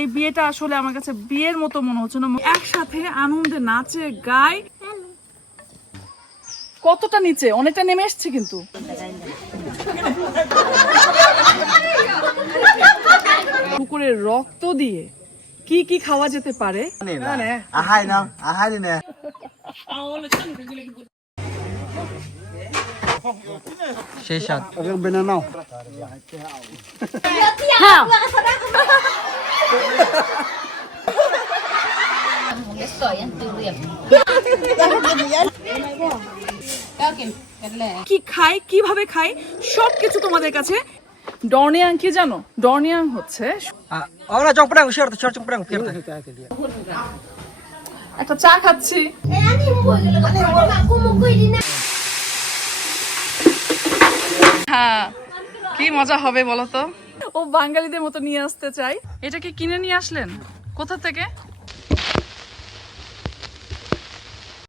এই বিয়েটা আসলে আমার কাছে বিয়ের মতো মনে হচ্ছে না, একসাথে আনন্দে নাচে গায়। কতটা নিচে, অনেকটা নেমে এসছে কিন্তু। কুকুরের রক্ত দিয়ে কি কি খাওয়া যেতে পারে? সেই সাথ কি খাই, কিভাবে খাই, সবকিছু তোমাদের কাছে। ডর্নিয়াং কি জানো? ডর্নিয়াং হচ্ছে একটা চা খাচ্ছি। হ্যাঁ, কি মজা হবে বলো তো। ও বাঙালিদের মতো নিয়ে আসতে চাই। এটা কি কিনে নিয়ে আসলেন? কোথা থেকে?